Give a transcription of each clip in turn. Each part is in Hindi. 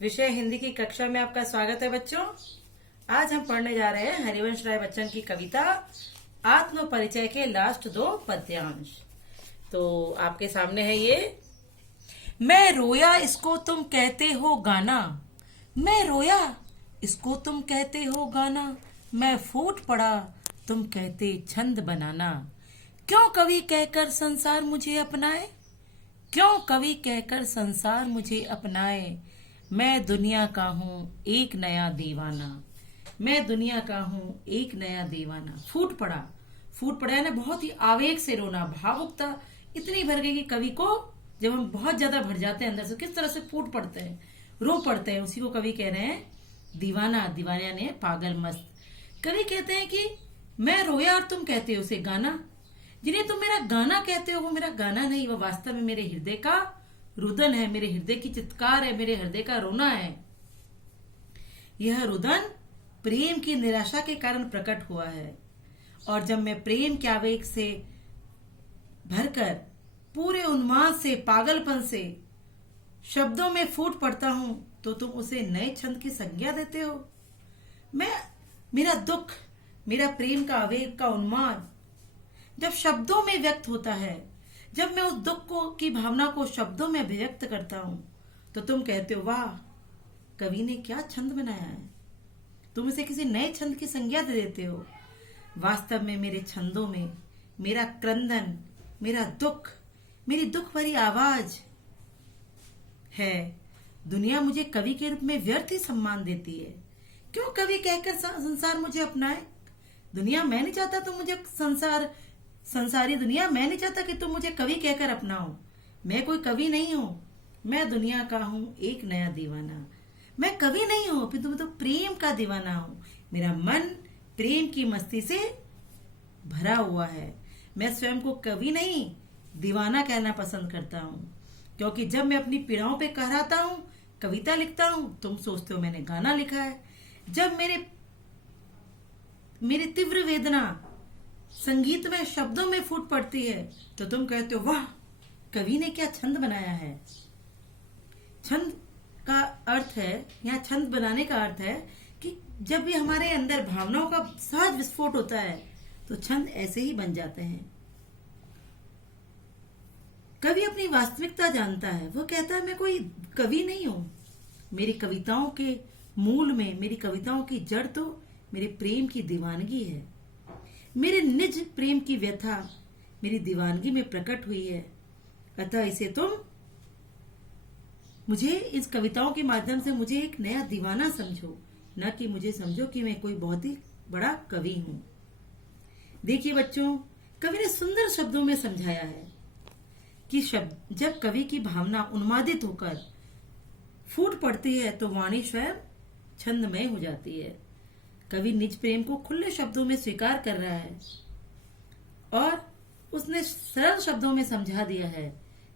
विषय हिंदी की कक्षा में आपका स्वागत है बच्चों। आज हम पढ़ने जा रहे हैं हरिवंश राय बच्चन की कविता आत्म परिचय के लास्ट 2 पद्यांश। तो आपके सामने है ये। मैं रोया इसको तुम कहते हो गाना, मैं रोया इसको तुम कहते हो गाना, मैं फूट पड़ा तुम कहते छंद बनाना। क्यों कवि कहकर संसार मुझे अपनाए, क्यों कवि कहकर संसार मुझे अपनाए। मैं दुनिया का हूँ एक नया दीवाना, मैं दुनिया का हूँ एक नया दीवाना। फूट पड़ा यानी बहुत ही आवेग से रोना, भावुकता इतनी भर गई कि कवि को जब हम बहुत ज्यादा भर जाते हैं अंदर से, किस तरह से फूट पड़ते हैं, रो पड़ते हैं, उसी को कवि कह रहे हैं दीवाना। दीवाना ने पागल मस्त। कवि कहते हैं कि मैं रोया और तुम कहते हो उसे गाना। जिन्हें तुम मेरा गाना कहते हो वो मेरा गाना नहीं, वो वास्तव में मेरे हृदय का रुदन है, मेरे हृदय की चित्कार है, मेरे हृदय का रोना है। यह रुदन प्रेम की निराशा के कारण प्रकट हुआ है, और जब मैं प्रेम के आवेग से भरकर पूरे उन्माद से, पागलपन से शब्दों में फूट पड़ता हूं, तो तुम उसे नए छंद की संज्ञा देते हो। मेरा दुख, मेरा प्रेम का आवेग का उन्माद जब शब्दों में व्यक्त होता है, जब मैं उस दुख को की भावना को शब्दों में अभिव्यक्त करता हूं, तो तुम कहते हो वाह कवि ने क्या छंद बनाया है। तुम इसे किसी नए छंद की संज्ञा दे देते हो। वास्तव में मेरे छंदों में मेरा क्रंदन, मेरा दुख, मेरी दुख भरी आवाज है। दुनिया मुझे कवि के रूप में व्यर्थ ही सम्मान देती है। क्यों कवि कहकर संसार मुझे अपनाए। दुनिया, मैं नहीं चाहता तुम मुझे संसारी दुनिया, मैं नहीं चाहता कि तुम मुझे कवि कहकर अपनाओ। मैं कोई कवि नहीं हूं, मैं दुनिया का हूं एक नया दीवाना। मैं कवि नहीं हूं, फिर तुम तो प्रेम का दीवाना हूं। मेरा मन प्रेम की मस्ती से भरा हुआ है। मैं स्वयं को कवि नहीं, दीवाना कहना पसंद करता हूं, क्योंकि जब मैं अपनी पीड़ाओं पे कहराता हूं, कविता लिखता हूं, तुम सोचते हो मैंने गाना लिखा है। जब मेरी तीव्र वेदना संगीत में शब्दों में फूट पड़ती है, तो तुम कहते हो वाह कवि ने क्या छंद बनाया है। छंद का अर्थ है, यहाँ छंद बनाने का अर्थ है कि जब भी हमारे अंदर भावनाओं का सहज विस्फोट होता है, तो छंद ऐसे ही बन जाते हैं। कवि अपनी वास्तविकता जानता है। वो कहता है मैं कोई कवि नहीं हूं। मेरी कविताओं के मूल में, मेरी कविताओं की जड़ तो मेरे प्रेम की दीवानगी है। मेरे निज प्रेम की व्यथा मेरी दीवानगी में प्रकट हुई है। अतः इसे तुम मुझे इस कविताओं के माध्यम से मुझे एक नया दीवाना समझो, न कि मुझे समझो कि मैं कोई बहुत ही बड़ा कवि हूं। देखिए बच्चों, कवि ने सुंदर शब्दों में समझाया है कि जब कवि की भावना उन्मादित होकर फूट पड़ती है, तो वाणी स्वयं छंदमय हो जाती है। कवि निज प्रेम को खुले शब्दों में स्वीकार कर रहा है, और उसने सरल शब्दों में समझा दिया है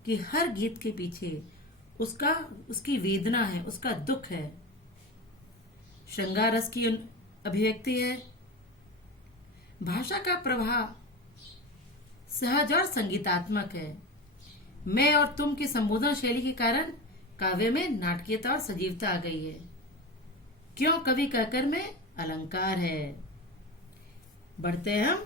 कि हर गीत के पीछे उसकी वेदना है, उसका दुख है। श्रृंगार रस की अभिव्यक्ति है। भाषा का प्रवाह सहज और संगीतात्मक है। मैं और तुम की संबोधन शैली के कारण काव्य में नाटकीयता और सजीवता आ गई है। क्यों कवि कहकर में अलंकार है। बढ़ते हैं हम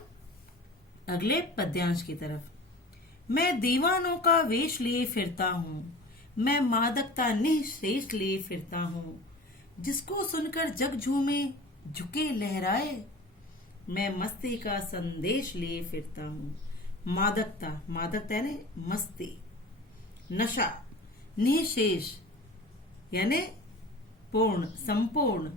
अगले पद्यांश की तरफ। मैं दीवानों का वेश लिए फिरता हूँ, मैं मादकता निःशेष लिए फिरता हूँ। जिसको सुनकर जग झूमे झुके लहराए, मैं मस्ती का संदेश लिए फिरता हूँ। मादकता यानी मस्ती, नशा, निःशेष यानी पूर्ण, संपूर्ण।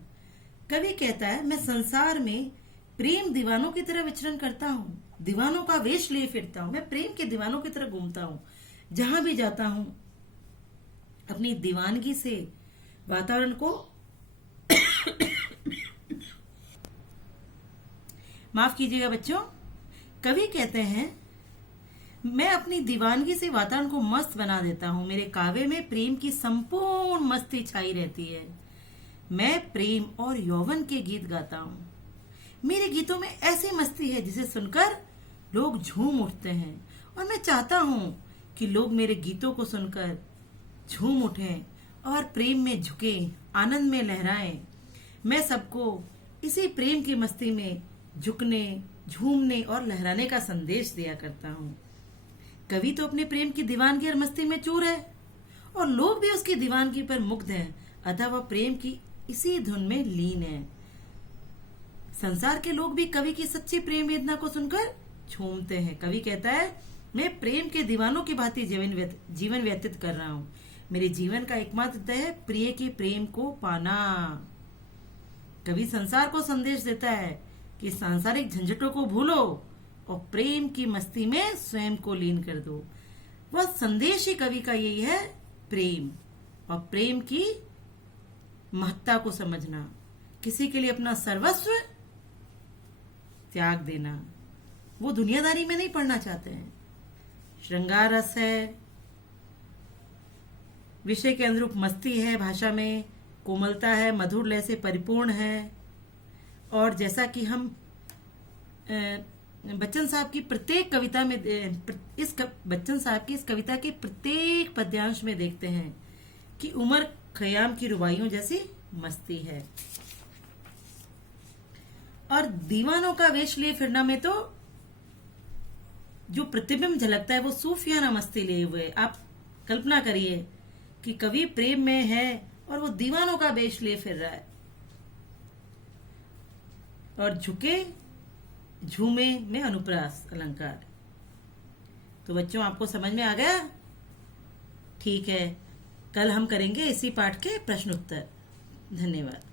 कवि कहता है मैं संसार में प्रेम दीवानों की तरह विचरण करता हूँ, दीवानों का वेश लिए फिरता हूँ। मैं प्रेम के दीवानों की तरह घूमता हूँ। जहां भी जाता हूँ अपनी दीवानगी से वातावरण को माफ कीजिएगा बच्चों। कवि कहते हैं मैं अपनी दीवानगी से वातावरण को मस्त बना देता हूँ। मेरे काव्य में प्रेम की संपूर्ण मस्ती छाई रहती है। मैं प्रेम और यौवन के गीत गाता हूँ। मेरे गीतों में ऐसी मस्ती है जिसे सुनकर लोग झूम उठते हैं, और मैं चाहता हूँ कि लोग मेरे गीतों को सुनकर झूम उठें और प्रेम में झुके, आनंद में लहराएं। मैं सबको इसी प्रेम की मस्ती में झुकने, झूमने और लहराने का संदेश दिया करता हूँ। कवि तो अपने प्रेम की दीवानगी और मस्ती में चूर है और लोग भी उसकी दीवानगी पर मुग्ध हैं, अतः वह प्रेम की इसी धुन में लीन है। संसार के लोग भी कवि की सच्ची प्रेम वेदना को सुनकर झूमते हैं। कवि कहता है, मैं प्रेम के दीवानों की भांति जीवन व्यतीत कर रहा हूँ। मेरे जीवन का एकमात्र ध्येय है प्रिय के प्रेम को पाना। कवि संसार को संदेश देता है कि सांसारिक झंझटों को भूलो और प्रेम की मस्ती में स्वयं को लीन कर दो। वह संदेश ही कवि का यही है, प्रेम और प्रेम की महत्ता को समझना, किसी के लिए अपना सर्वस्व त्याग देना। वो दुनियादारी में नहीं पढ़ना चाहते हैं। श्रृंगार रस है, विषय के अनुरूप मस्ती है, भाषा में कोमलता है, मधुर लय से परिपूर्ण है। और जैसा कि हम बच्चन साहब की प्रत्येक कविता में बच्चन साहब की इस कविता के प्रत्येक पद्यांश में देखते हैं कि उमर खयाम की रुबाइयों जैसी मस्ती है। और दीवानों का वेश लिए फिरना में तो जो प्रतिबिंब झलकता है वो सूफियाना मस्ती लिए हुए। आप कल्पना करिए कि कवि प्रेम में है और वो दीवानों का वेश लिए फिर रहा है और झुके झूमे में अनुप्रास अलंकार। तो बच्चों, आपको समझ में आ गया? ठीक है, कल हम करेंगे इसी पाठ के प्रश्न उत्तर। धन्यवाद।